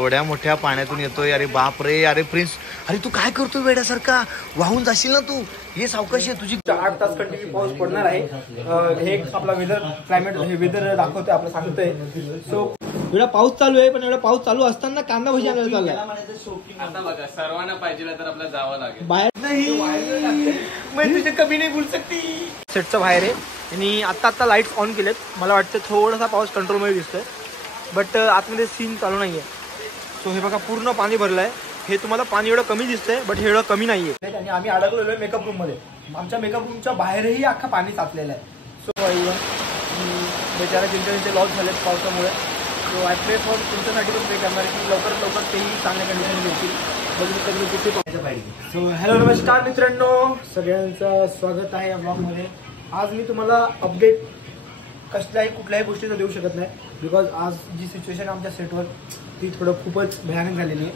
एवढ्या मोठ्या पाण्यातून येतोय. अरे बाप रे, अरे प्रिन्स, अरे तू काय करतोय वेड्यासारखा? वाहून जाशील ना तू. हे सावकाशी आहे तुझी. 8 तास कंटिन्यू पाऊस पडणार आहे. हे आपला वेदर क्लायमेट हे वेदर दाखवतोय, आपलं सांगतोय. सो एवढा पाऊस चालू आहे, पण एवढा पाऊस चालू असताना कांदा भजी आणायला चाललाय. आता बघा, सर्वांना पाहिजे तर आपल्याला जावं लागेल. बाहेर नाही मैं तुझे कभी नहीं भूल सकती. सेटचं बाहेर आहे आणि आता लाईट्स ऑन केलेत. मला वाटतं थोडासा पाऊस कंट्रोलमध्ये दिसतोय, बट आतमध्ये सीन चालू नाहीये. सो हे बघा, पूर्ण पाणी भरलंय. हे तुम्हाला पाणी एवढं कमी दिसतंय, बट हे एवढं कमी नाहीये. आणि आम्ही अडकलेलो आहे मेकअप रूम मध्ये. आमच्या मेकअप रूमच्या बाहेरही अख्खा पाणी साचलेलं आहे. सो बेचारा ज्यांचे लॉस झालेत पावसामुळे. सो आय प्रे फॉर तुमच्यासाठी पण प्रे करणार की लवकरात लवकर तेही चांगल्या कंडिशन मिळतील. सो हॅलो, नमस्कार मित्रांनो, सगळ्यांचं स्वागत आहे या ब्लॉगमध्ये. आज मी तुम्हाला अपडेट कुठल्याही गोष्टीचं देऊ शकत नाही, बिकॉज आज जी सिच्युएशन आमच्या सेटवर ती खूपच भयानक झालेली आहे.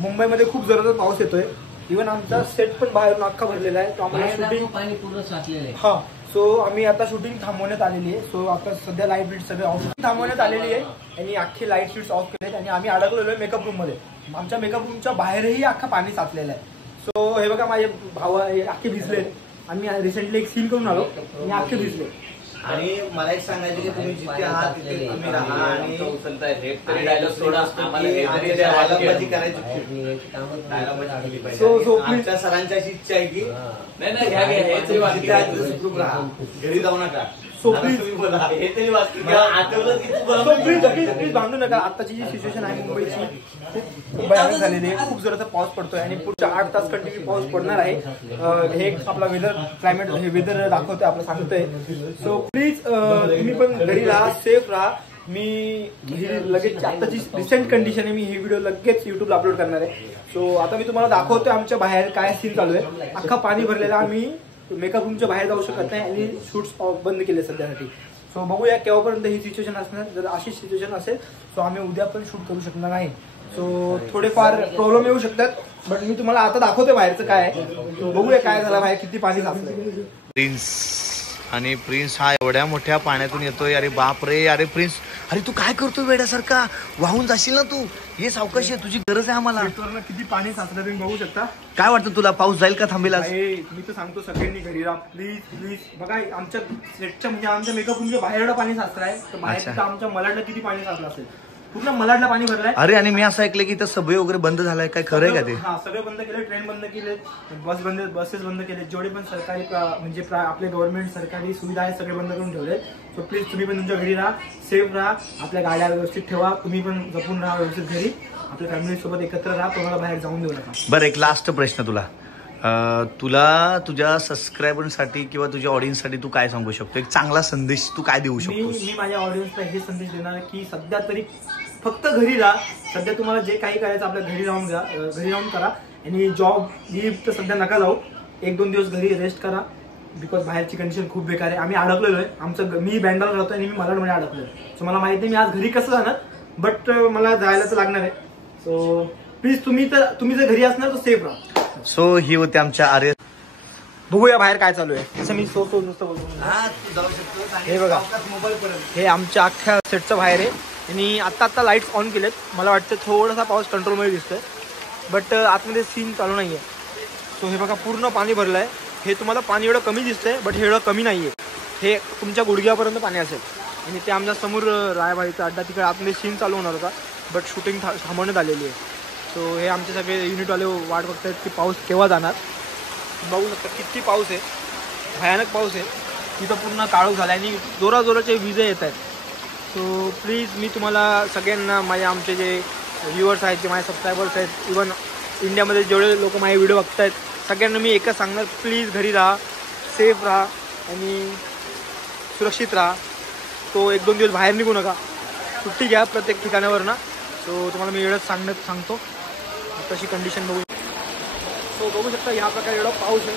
मुंबईमध्ये खूप जोराचा पाऊस येतोय. इव्हन आमचा सेट पण बाहेरून अख्खा भरलेला आहे. तो आम्हाला शूटिंग पाणी पूर्ण साचलेलं आहे. हा, सो आम्ही आता शूटिंग थांबवण्यात आलेली आहे. सो आता सध्या लाईट बीट सगळे ऑफ थांबवण्यात आलेली आहे आणि अख्खी लाईट शीट्स ऑफ केलेत आणि आम्ही अडकलेलो आहे मेकअप रूम मध्ये. आमच्या मेकअप रूमच्या बाहेरही अख्खा पाणी साचलेलं आहे. सो हे बघा, माझे भाऊ अख्खे भिजले. आम्ही रिसेंटली एक सीन करून आलो आणि अख्खे भिजले. आणि मला एक सांगायचं की तुम्ही जिथे आहात तिथे तुम्ही राहा आणि आमच्या सरांची अशी इच्छा आहे की घरी जाऊ नका. सो प्लीज भांडू नका. आताची जी सिच्युएशन आहे मुंबईची खूप भयानक झालेली आहे. खूप जोराचा पाऊस पडतोय आणि पुढच्या 8 तास कंटिन्यू पाऊस पडणार आहे. हे आपला वेदर क्लायमेट हे वेदर दाखवतोय, आपलं सांगतोय. सो प्लीज तुम्ही पण घरी राहा, सेफ राहा. मी लगेच आताची रिसेंट कंडिशन आहे, मी ही व्हिडिओ लगेच युट्यूबला अपलोड करणार आहे. सो आता मी तुम्हाला दाखवतोय आमच्या बाहेर काय सीन चालू आहे. अख्खा पाणी भरलेला. आम्ही मेकअप रूमच्या बाहेर जाऊ शकत नाही आणि शूट्स बंद केले सध्यासाठी. सो बघूया केव्हापर्यंत ही सिच्युएशन असणार. जर अशी सिच्युएशन असेल सो आम्ही उद्या पण शूट करू शकणार नाही. सो थोडेफार प्रॉब्लेम येऊ शकतात, बट मी तुम्हाला आता दाखवतोय बाहेरचं काय आहे. सो बघूया काय झालं, बाहेर किती पाणी साचलंय. प्रिन्स हा एवढ्या मोठ्या पाण्यातून येतोय. अरे बाप रे, अरे प्रिन्स, अरे तू काय करतोय वेड्यासारखा? वाहून जाशील ना तू. हे सावकाशी आहे, तुझी गरज आहे आम्हाला. किती पाणी साचलं तुम्ही बघू शकता. काय वाटतं तुला, पाऊस जाईल का थांबेल? मी तर सांगतो सगळ्यांनी घरी राहा प्लीज प्लीज. बघा, आमच्या सेटच्या म्हणजे आमच्या मेकअप रूमच्या बाहेर एवढं पाणी साचलं आहे. तर बाहेर आमच्या मलाडला किती पाणी साचलं असेल, पूर्ण मलाडला पाणी भरलंय. अरे आणि मी असं ऐकलं की इथं सबवे वगैरे बंद झालाय, काय खरंय का ते? हा, सगळे बंद केले. ट्रेन बंद केले, बसेस बंद केले. जेवढे पण सरकारी म्हणजे आपले गव्हर्नमेंट सरकारी सुविधा आहे सगळे बंद करून ठेवले. सो प्लीज तुम्ही पण तुमच्या घरी राहा, सेफ राहा, आपल्या गाड्या व्यवस्थित ठेवा. तुम्ही पण जपून राहा व्यवस्थित घरी. आपल्या फॅमिली सोबत एकत्र राहा, तुम्हाला बाहेर जाऊन देऊ नका. बरं, एक लास्ट प्रश्न तुला तुझ्या सबस्क्रायबरसाठी किंवा तुझ्या ऑडियन्ससाठी तू काय सांगू शकतो? एक चांगला संदेश तू काय देऊ शकतो? मी माझ्या ऑडियन्सला हे संदेश देणार की सध्या तरी फक्त घरी राहा. सध्या तुम्हाला जे काही करायचं आपल्या घरी राहून करा. आणि जॉब तर सध्या नका जाऊ. 1-2 दिवस घरी रेस्ट करा, बिकॉज बाहेरची कंडिशन खूप बेकार आहे. आम्ही अडकलेलो आहे. मी बँडला राहतो आणि मी मलाडमध्ये अडकलोय. सो मला माहिती नाही मी आज घरी कसं जाणार, बट मला जायला तर लागणार आहे. सो प्लीज तुम्ही जर घरी असणार तर सेफ राहा. सो ही होते आमच्या आर्य. बघूया बाहेर काय चालू आहे. असं मी नुसतं बोलतो. हे बघा, हे आमच्या अख्ख्या सेटचं बाहेर आहे आणि आता लाईट्स ऑन केलेत. मला वाटतं थोडासा पाऊस कंट्रोलमध्ये दिसतोय, बट आतमध्ये सीन चालू नाहीये. सो हे बघा, पूर्ण पाणी भरलंय. हे तुम्हाला पाणी एवढं कमी दिसतंय, बट हे एवढं कमी नाहीये. हे तुमच्या गुडघ्यापर्यंत पाणी असेल. आणि ते आमच्या समोर रायबाईचा अड्डा, तिकडे आतमध्ये सीन चालू होणार होता, बट शूटिंग थांबवण्यात आलेली आहे. सो हे आमचे सगळे युनिटवाले वाट बघतायत की पाऊस केव्हा जाणार. बघू शकता किती पाऊस आहे, भयानक पाऊस आहे. तिथं पूर्ण काळोख झाला आणि जोराचे विजे येत आहेत. सो प्लीज मी तुम्हाला सगळ्यांना, आमचे जे व्ह्युअर्स आहेत, जे माझे सबस्क्रायबर्स आहेत, इवन इंडियामध्ये जेवढे लोक माझे व्हिडिओ बघत आहेत, सगळ्यांना मी एकच सांगणार, प्लीज घरी राहा, सेफ राहा आणि सुरक्षित राहा. तो 1-2 दिवस बाहेर निघू नका. सुट्टी घ्या प्रत्येक ठिकाणावर ना. सो तुम्हाला मी एवढंच सांगतो. तशी कंडिशन बघू. सो बघू शकता ह्या प्रकारे एवढा पाऊस आहे.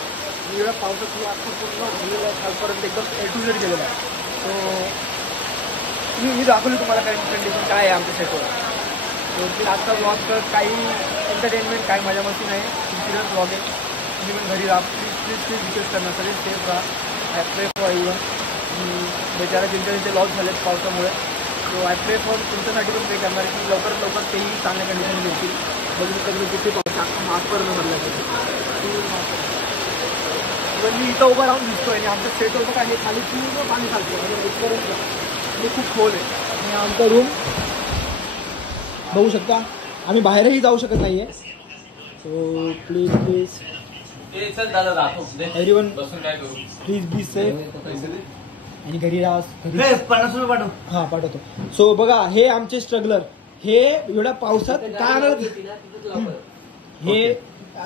एवढा पावसात पूर्ण झालेला आहे, खालपर्यंत एकदम A to Z गेलेला आहे. सो मी दाखवली तुम्हाला काय कंडिशन काय आहे आमच्या सेटवर. सो मी आजचा ब्लॉग तर काही एंटरटेनमेंट, काही मजा मस्ती नाही, सिरियस ब्लॉग आहे. तुम्ही पण घरी राहा, प्लीज रिक्वेस्ट करणार, सगळे सेफ राहा. आय प्रे फॉर इव्हन बेचारा ज्यांचे लॉस झालेत पावसामुळे. सो आय प्रे फॉर तुमच्यासाठी पण प्रे करणार की लवकरात लवकर तेही चांगल्या कंडिशनमध्ये होतील. बघू शकता किती पाऊस माफ करणं भरलं मी इथं उभं राहून दिसतोय आणि आमचं सेट होतं काय खाली पूर्ण पाणी चालतं म्हणजे खूप खोल आहे आणि आमचा रूम बघू शकता. आम्ही बाहेरही जाऊ शकत नाहीये. So please everyone please be safe आणि घरी राहा. 50 रुपये पाठव. हा पाठवतो. सो बघा हे आमचे स्ट्रगलर हे एवढ्या पावसात काय आणलं हे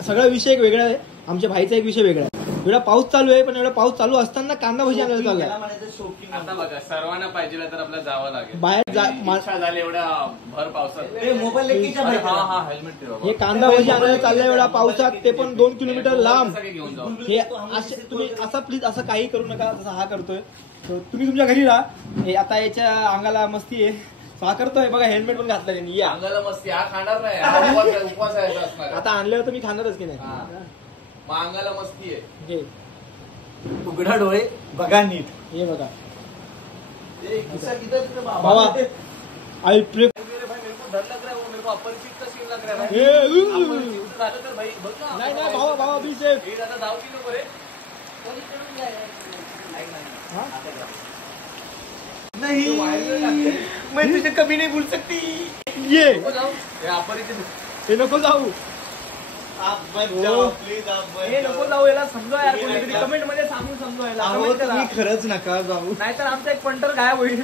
सगळा विषय एक वेगळा आहे. आमच्या भाईचा एक विषय वेगळा आहे. एवढा पाऊस चालू आहे पण एवढा पाऊस चालू असताना कांदा भजी आणायला चाललाय. आता बघा सर्वांना पाहिजे तर आपल्याला जावं लागेल. बाहेर इच्छा झाली एवढ्या भर पावसात. हे कांदा भजी आणायला चाललंय एवढा पावसात ते पण 2 किलोमीटर लांब. हे असे तुम्ही असं प्लीज असं काही करू नका जसं हा करतोय. तुम्ही तुमच्या घरी राहा. हे आता याच्या अंगाला मस्ती आहे. हा करतोय बघा हेल्मेट पण घातलं त्यांनी. या अंगाला मस्ती हा खाणार नाही. उपवास आहे असणार. आता आणल्यावर तर मी खाणारच की नाही. अंगाला मस्ती आहे. उघडा डोळे बघा नीट. हे बघा बाबा आय प्रे नाही नाही भावा भावा बी सेफ. नहीं मैं तुझे कभी नहीं भूल सकती. ये हे नको जाऊ. आप मत जाओ प्लीज. आप हे नको जाऊ. याला समजा यार कोणीतरी कमेंट मध्ये सांगून समजवायला. तुम्ही खरंच नका जाऊ. नाहीतर आमचा एक पंटर गायब होईल.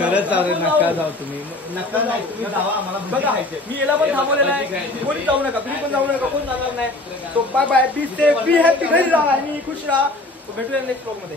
खरंच नका जाऊ. तुम्ही नका नाही. तुम्ही जावा. आम्हाला बघा मी याला पण थांबवलेला आहे. कोणी जाऊ नका. तुम्ही पण जाऊ नका. कोण जाणार नाही. So bye bye. Be safe be happy. घरी राहा आणि खुश राहा. भेटूया नेक्स्ट ब्लॉग मध्ये.